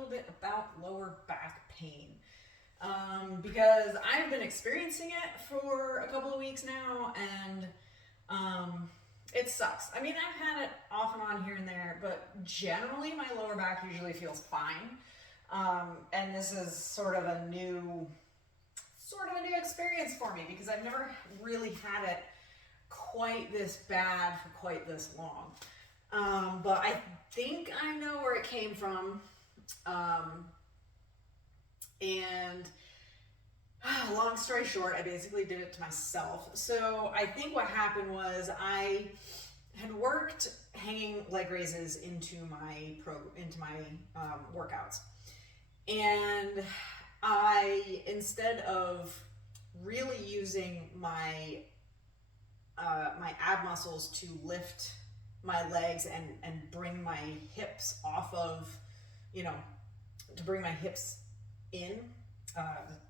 little bit about lower back pain. Because I've been experiencing it for a couple of weeks now, and it sucks. I mean, I've had it off and on here and there, but generally my lower back usually feels fine. And this is sort of a new experience for me because I've never really had it quite this bad for quite this long. But I think I know where it came from. And long story short, I basically did it to myself. So I think what happened was I had worked hanging leg raises into my workouts, and I, instead of really using my my ab muscles to lift my legs and bring my hips off of, to bring my hips in,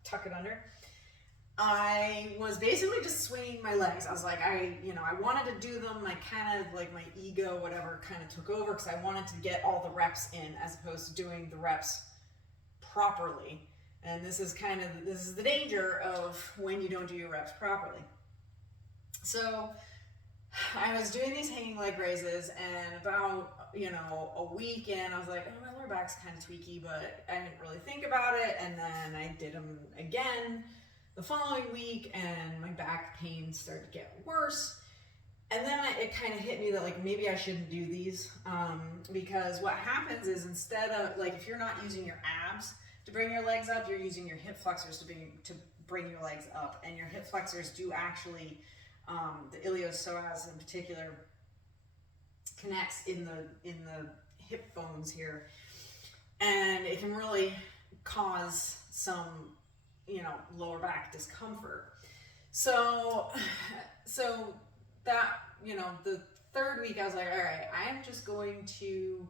tuck it under, I was basically just swinging my legs. I was like, I wanted to do them. I kind of, like, my ego, whatever, kind of took over because I wanted to get all the reps in as opposed to doing the reps properly. And this is the danger of when you don't do your reps properly. So I was doing these hanging leg raises, and about, a week in, I was like, oh, my lower back's kind of tweaky, but I didn't really think about it. And then I did them again the following week, and my back pain started to get worse. And then it kind of hit me that, like, maybe I shouldn't do these, because what happens is, instead of, like, if you're not using your abs to bring your legs up, you're using your hip flexors to bring your legs up. And your hip flexors do actually, the iliopsoas in particular, connects in the hip bones here, and it can really cause some, lower back discomfort. So that, the third week I was like, all right, I'm just going to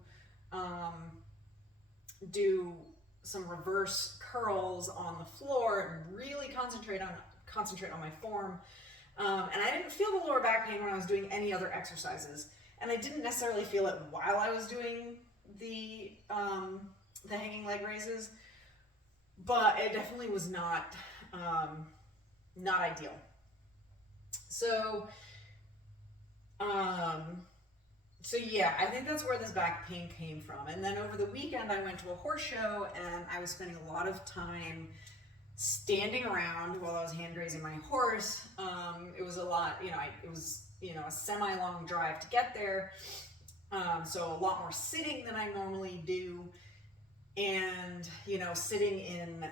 do some reverse curls on the floor and really concentrate on my form. And I didn't feel the lower back pain when I was doing any other exercises. And I didn't necessarily feel it while I was doing the hanging leg raises, but it definitely was not ideal. So yeah, I think that's where this back pain came from. And then over the weekend, I went to a horse show, and I was spending a lot of time standing around while I was hand grazing my horse. It was a lot, it was, a semi-long drive to get there. So a lot more sitting than I normally do. And, sitting in,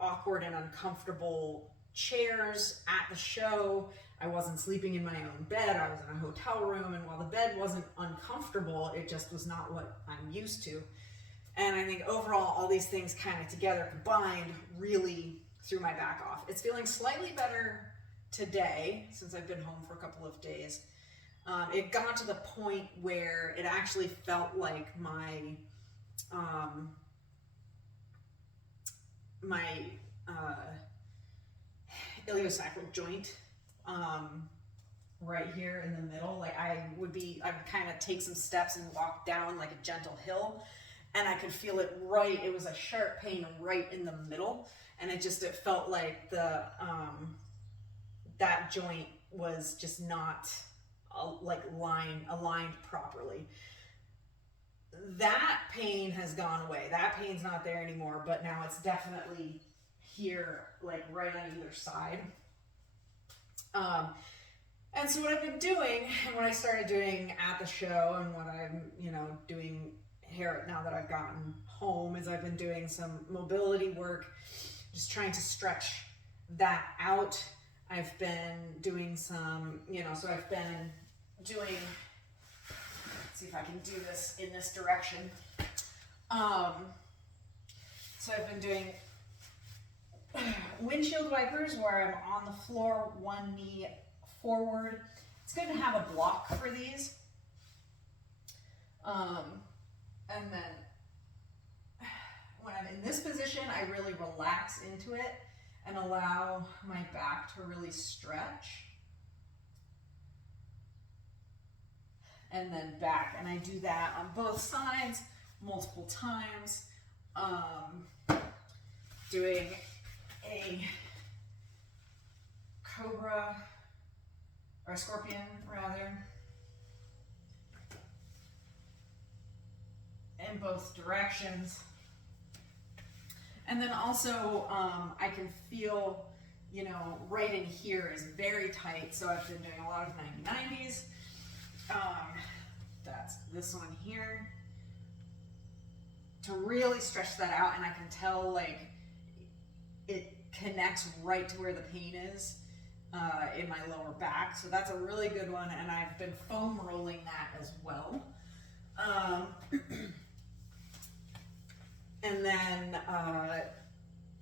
awkward and uncomfortable chairs at the show. I wasn't sleeping in my own bed. I was in a hotel room. And while the bed wasn't uncomfortable, it just was not what I'm used to. And I think overall, all these things kind of together combined really threw my back off. It's feeling slightly better today, since I've been home for a couple of days. It got to the point where it actually felt like my iliosacral joint, right here in the middle. Like, I would kind of take some steps and walk down like a gentle hill, and I could feel it right. It was a sharp pain right in the middle, and it felt like that joint was just not aligned properly. That pain has gone away. That pain's not there anymore, but now it's definitely here, like right on either side. And so what I've been doing, and what I started doing at the show, and what I'm, doing here now that I've gotten home, is I've been doing some mobility work, just trying to stretch that out. I've been doing some, so I've been doing, let's see if I can do this in this direction. So I've been doing windshield wipers where I'm on the floor, one knee forward. It's good to have a block for these. And then when I'm in this position, I really relax into it and allow my back to really stretch. And then back. And I do that on both sides multiple times. doing a cobra, or a scorpion rather, in both directions. And then also, I can feel, you know, right in here is very tight. So I've been doing a lot of 90-90s. That's this one here, to really stretch that out. And I can tell like it connects right to where the pain is in my lower back. So that's a really good one. And I've been foam rolling that as well. And then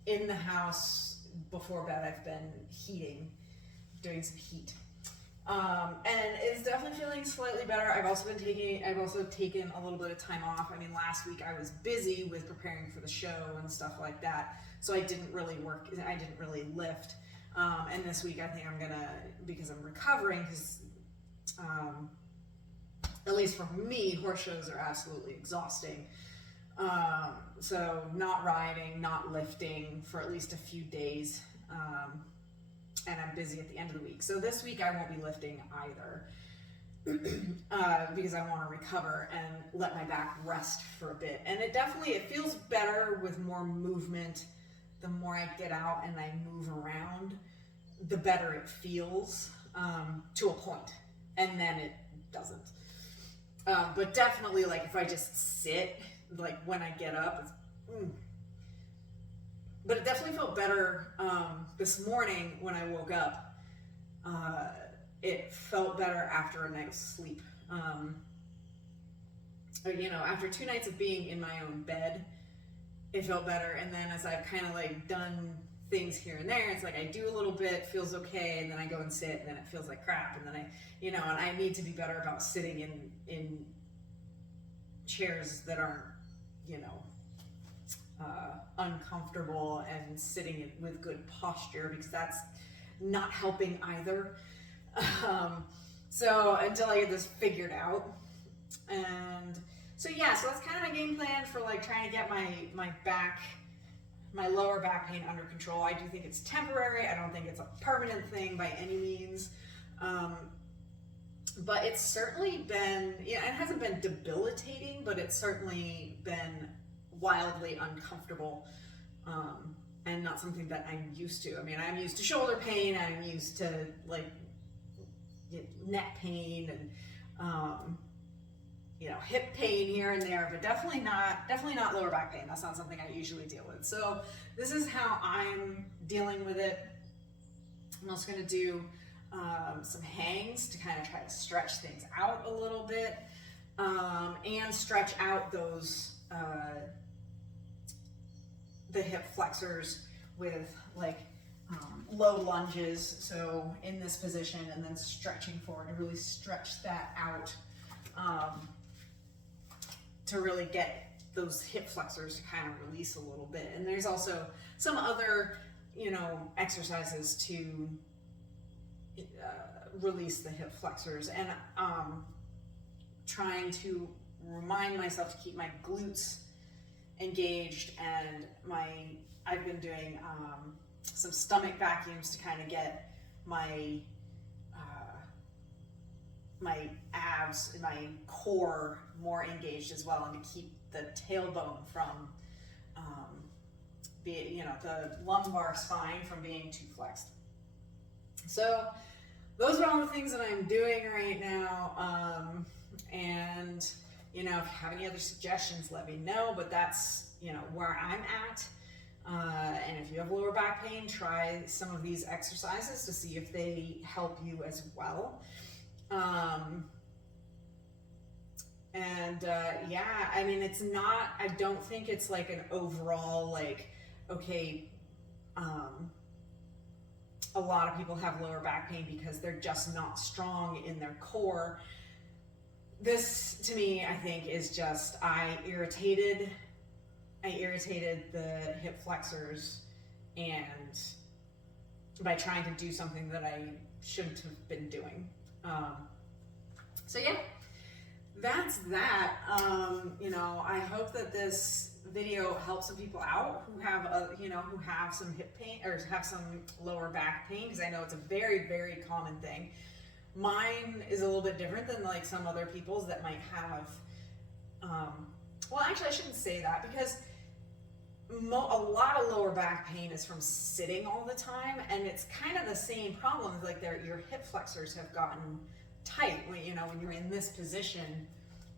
in the house before bed, I've been doing some heat. And it's definitely feeling slightly better. I've also taken a little bit of time off. I mean, last week I was busy with preparing for the show and stuff like that. So I didn't really lift. And this week I think I'm gonna, because I'm recovering, because at least for me, horse shows are absolutely exhausting. So not riding, not lifting for at least a few days. And I'm busy at the end of the week. So this week I won't be lifting either because I want to recover and let my back rest for a bit. And it feels better with more movement. The more I get out and I move around, the better it feels, to a point. And then it doesn't. But definitely, like, if I just sit, like when I get up, but it definitely felt better this morning when I woke up. It felt better after a night's sleep. You know, after 2 nights of being in my own bed, it felt better. And then as I've kind of like done things here and there, it's like I do a little bit, feels okay, and then I go and sit, and then it feels like crap. And then and I need to be better about sitting in chairs that aren't, uncomfortable, and sitting with good posture, because that's not helping either. So until I get this figured out. And so that's kind of my game plan for like trying to get my lower back pain under control. I do think it's temporary. I don't think it's a permanent thing by any means. But it's certainly been, it hasn't been debilitating, but it's certainly been wildly uncomfortable, and not something that I'm used to. I mean, I'm used to shoulder pain, I'm used to like neck pain, and hip pain here and there, but definitely not lower back pain. That's not something I usually deal with. So this is how I'm dealing with it. I'm also going to do some hangs to kind of try to stretch things out a little bit, and stretch out those the hip flexors with like low lunges. So in this position, and then stretching forward to really stretch that out, to really get those hip flexors to kind of release a little bit. And there's also some other, exercises to release the hip flexors, and trying to remind myself to keep my glutes engaged, and I've been doing some stomach vacuums to kind of get my my abs and my core more engaged as well, and to keep the tailbone from the lumbar spine from being too flexed. So those are all the things that I'm doing right now. And if you have any other suggestions, let me know. But that's where I'm at. And if you have lower back pain, try some of these exercises to see if they help you as well. I mean, it's not, I don't think it's like an overall, like, okay, a lot of people have lower back pain because they're just not strong in their core. This, to me, I think is just, I irritated the hip flexors, and by trying to do something that I shouldn't have been doing. So that's that. I hope that this video help some people out who have who have some hip pain or have some lower back pain, because I know it's a very, very common thing. Mine is a little bit different than like some other people's that might have, well, actually I shouldn't say that, because a lot of lower back pain is from sitting all the time, and it's kind of the same problems, like your hip flexors have gotten tight when you're in this position,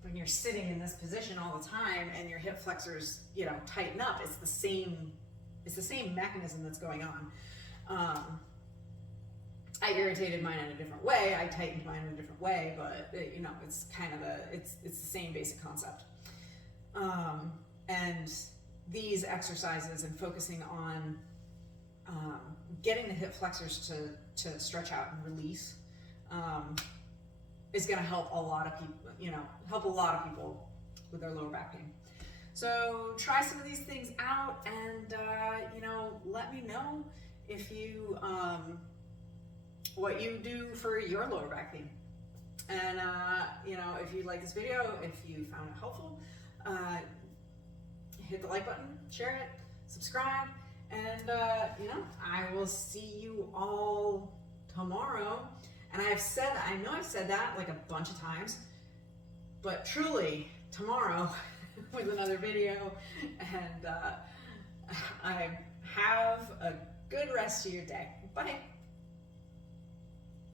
when you're sitting in this position all the time and your hip flexors tighten up. It's the same mechanism that's going on. I irritated mine in a different way, I tightened mine in a different way, but it's kind of it's the same basic concept. And these exercises and focusing on getting the hip flexors to stretch out and release is going to help a lot of people, with their lower back pain. So try some of these things out, and let me know if you what you do for your lower back pain. And if you like this video, if you found it helpful, hit the like button, share it, subscribe, and I will see you all tomorrow. And I've said that like a bunch of times, but truly tomorrow with another video. And I have a good rest of your day. Bye.